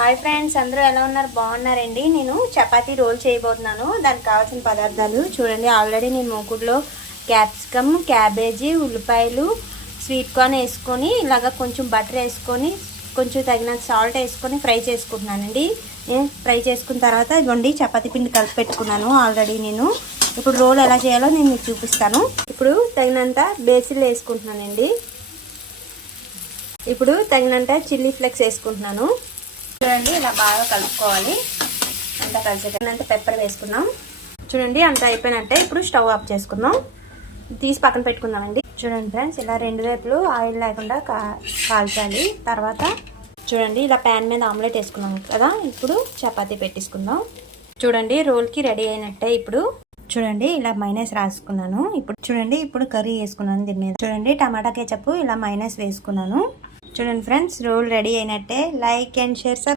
Hi friends, అందరూ ఎలా ఉన్నారు? బాగున్నారండి. నేను చపాతీ రోల్ చేయబోతున్నాను. దానికి కావాల్సిన పదార్థాలు చూడండి. ఆల్రెడీ నేను మూకుడులో క్యాప్సికమ్, క్యాబేజీ, ఉల్లిపాయలు, స్వీట్ కార్న్ వేసుకొని ఇలాగ కొంచెం బటర్ వేసుకొని కొంచెం తగినంత సాల్ట్ వేసుకొని ఫ్రై చేసుకుంటున్నానండి. నేను ఫ్రై చేసుకున్న తర్వాత ఇవ్వండి చపాతీ పిండి కలిపి పెట్టుకున్నాను ఆల్రెడీ. నేను ఇప్పుడు రోల్ ఎలా చేయాలో నేను మీకు చూపిస్తాను. ఇప్పుడు తగినంత బేసిల్ వేసుకుంటున్నానండి. ఇప్పుడు తగినంత చిల్లీ ఫ్లేక్స్ వేసుకుంటున్నాను. చూడండి, ఇలా బాగా కలుపుకోవాలి. అంతా కలిసేటంత పెప్పర్ వేసుకున్నాం. చూడండి, అంతా అయిపోయినట్టే. ఇప్పుడు స్టవ్ ఆఫ్ చేసుకుందాం. తీసి పక్కన పెట్టుకుందామండి. చూడండి ఫ్రెండ్స్, ఇలా రెండు వైపులు ఆయిల్ లేకుండా కాల్చాలి. తర్వాత చూడండి, ఇలా ప్యాన్ మీద ఆమ్లెట్ వేసుకున్నాం కదా. ఇప్పుడు చపాతీ పెట్టేసుకుందాం. చూడండి, రోల్కి రెడీ అయినట్టే. ఇప్పుడు చూడండి, ఇలా మైనస్ రాసుకున్నాను. ఇప్పుడు చూడండి, ఇప్పుడు కర్రీ వేసుకున్నాను దీని మీద. చూడండి, టమాటా కేచప్ ఇలా మైనస్ వేసుకున్నాను. చూడండి ఫ్రెండ్స్, రోల్ రెడీ అయినట్టే. Like and share.